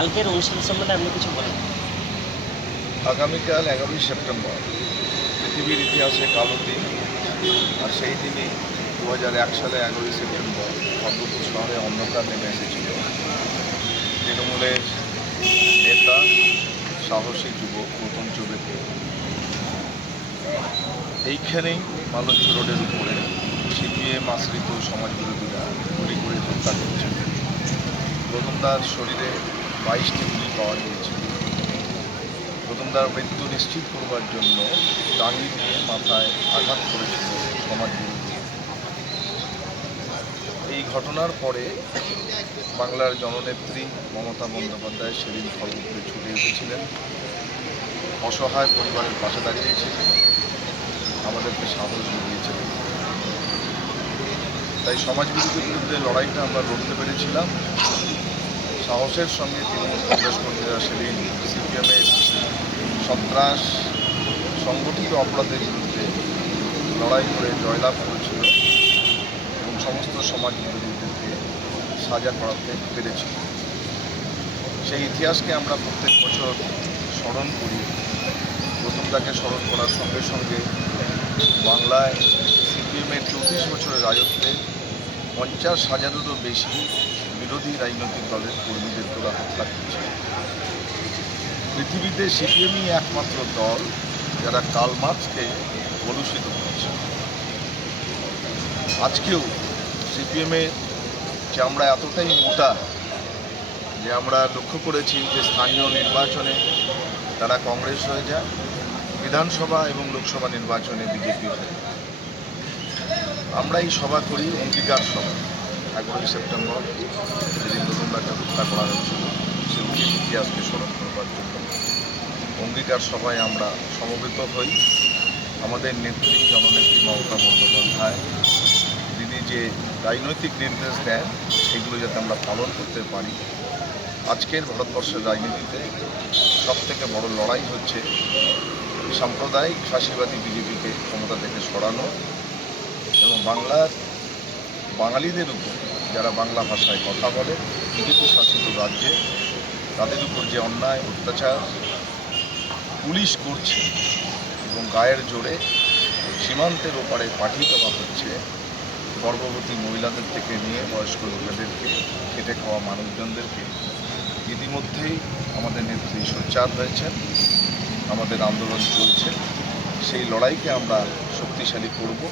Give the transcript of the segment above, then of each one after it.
কালকের অনুষ্ঠান সম্বন্ধে আপনি কিছু বলেন। আগামীকাল 11ই সেপ্টেম্বর পৃথিবীর ইতিহাসে কালো দিন। আর সেই দিনই 2001 সালে 11ই সেপ্টেম্বর খড়গপুর শহরে অন্ধকার নেমে এসেছিল। তৃণমূলের নেতা সাহসী যুবক গৌতম চৌবেকে এইখানেই মালঞ্চ রোডের উপরে সিপিএম আশ্রিত সমাজবিরোধীরা গুলি করে হত্যা করেছিল। গৌতমদার শরীরে 22টি গুলি পাওয়া গিয়েছিল। গৌতমদার মৃত্যু নিশ্চিত করবার জন্য টাঙ্গি দিয়ে মাথায় আঘাত করেছিল সমাজবিরোধী। এই ঘটনার পরে বাংলার জননেত্রী মমতা বন্দ্যোপাধ্যায় সেদিন খড়গপুরে ছুটে এসেছিলেন, অসহায় পরিবারের পাশে দাঁড়িয়েছিলেন, আমাদেরকে সাহস জুগিয়েছিলেন। তাই সমাজবিরোধীর বিরুদ্ধে লড়াইটা আমরা লড়তে পেরেছিলাম। সাহসের সঙ্গে তৃণমূল কংগ্রেস কর্মীরা সেদিন সিপিএমের সন্ত্রাস সংগঠিত অপরাধের বিরুদ্ধে লড়াই করে জয়লাভ করেছিল এবং সমস্ত সমাজ বিরোধীদেরকে সাজা করাতে পেরেছিল। সেই ইতিহাসকে আমরা প্রত্যেক বছর স্মরণ করি। গৌতমদাকে স্মরণ করার সঙ্গে সঙ্গে বাংলায় সিপিএমের 34 বছরের রাজত্বে 50,000-এরও বেশি বিরোধী রাজনৈতিক দলের কর্মীদেরকে ওরা হত্যা করছে। পৃথিবীতে সিপিএমই একমাত্র দল যারা কার্ল মার্ক্সকে কলুষিত করেছে। আজকেও সিপিএমের চামড়া এতটাই মোটা যে আমরা লক্ষ্য করেছি যে স্থানীয় নির্বাচনে তারা কংগ্রেস হয়ে যায়, বিধানসভা এবং লোকসভা নির্বাচনে বিজেপি হয়ে যায়। আমরা এই সভা করি অঙ্গীকার সভা। 11ই সেপ্টেম্বর যেদিন গৌতমদাকে হত্যা করা হয়েছিল সে অতীত ইতিহাসকে স্মরণ করবার জন্য অঙ্গীকার সভায় আমরা সমবেত হই। আমাদের নেত্রী জননেত্রী মমতা বন্দ্যোপাধ্যায় তিনি যে রাজনৈতিক নির্দেশ দেন সেগুলো যাতে আমরা পালন করতে পারি। আজকের ভারতবর্ষের রাজনীতিতে সবথেকে বড় লড়াই হচ্ছে সাম্প্রদায়িক ফাঁসিবাদী বিজেপিকে ক্ষমতা থেকে সরানো এবং বাংলার বাঙালিদের উপর যারা বাংলা ভাষায় কথা বলে বিজেপি শাসিত রাজ্যে তাদের উপর যে অন্যায় অত্যাচার পুলিশ করছে এবং গায়ের জোরে সীমান্তের ওপারে পাঠিয়ে দেওয়া হচ্ছে, গর্ভবতী মহিলাদের থেকে নিয়ে বয়স্ক লোকেদেরকে, খেটে খাওয়া মানুষজনদেরকে। ইতিমধ্যেই আমাদের নেত্রী সোচ্চার হয়েছেন, আমাদের আন্দোলন চলছে। সেই লড়াইকে আমরা শক্তিশালী করব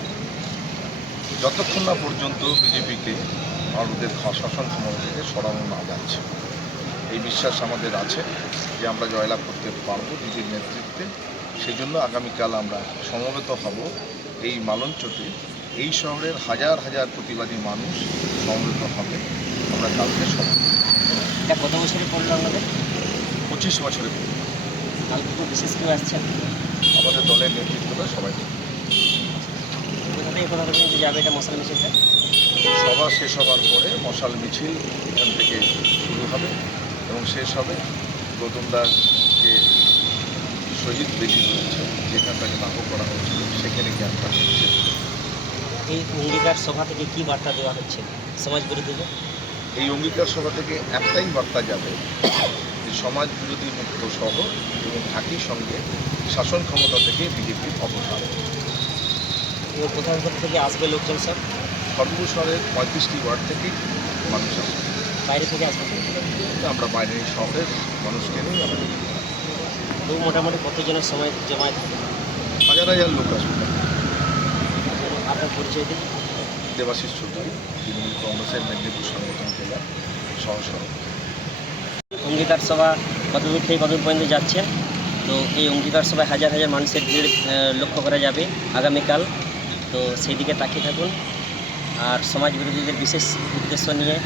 যতক্ষণ না পর্যন্ত বিজেপিকে ভারতের শাসন ক্ষমতা থেকে সরানো না যাচ্ছে। এই বিশ্বাস আমাদের আছে যে আমরা জয়লাভ করতে পারবো দিদির নেতৃত্বে। সেই জন্য আগামীকাল আমরা সমবেত হব এই মালঞ্চতে। এই শহরের হাজার হাজার প্রতিবাদী মানুষ সমবেত হবে। আমরা কালকে সমবেত। এটা কত বছরে পড়লো আমাদের? 25 বছরে পড়ব। কালকে খুব বিশেষ কেউ আসছেন? আমাদের দলের নেতৃত্বরা সবাই কোথা থেকে কোথা পর্যন্ত যাবে এটা মশাল মিছিলটা? সভা শেষ হওয়ার পরে মশাল মিছিল এখান থেকে শুরু হবে এবং শেষ হবে গৌতমদার যে শহীদ বেদি রয়েছে যেখানটাকে দাহ করা হয়েছিল সেখানে ক্যাম্পটা শেষ হবে। এই অঙ্গীকার সভা থেকে কী বার্তা দেওয়া হচ্ছে সমাজ বিরোধীদের? এই অঙ্গীকার সভা থেকে একটাই বার্তা যাবে যে সমাজ বিরোধী মুক্ত শহর এবং একই সঙ্গে শাসন ক্ষমতা থেকে বিজেপির অবসান। এবার কোথাও কোথা থেকে আসবে লোকজন সব? খড়গপুর শহরের 35টি ওয়ার্ড থেকেই মানুষ আসবে। বাইরে থেকে আসবে? আমরা বাইরের শহরের মানুষকে নিয়ে আমরা তো মোটামুটি কতজনের সময় জমায়েত হবে? হাজার হাজার লোক আসবে। আপনার পরিচয় দিন। দেবাশিস চৌধুরী, তৃণমূল কংগ্রেসের মেদিনীপুর সংগঠন জেলার সহসভাপতি। অঙ্গীকার সভা কতদূর থেকে কতদূর পর্যন্ত যাচ্ছেন? তো এই অঙ্গীকার সভায় হাজার হাজার মানুষের ভিড় লক্ষ্য করা যাবে আগামীকাল। তো সেই দিকে তাকিয়ে থাকুন। আর সমাজ বিরোধীদের বিশেষ উদ্দেশ্য নিয়ে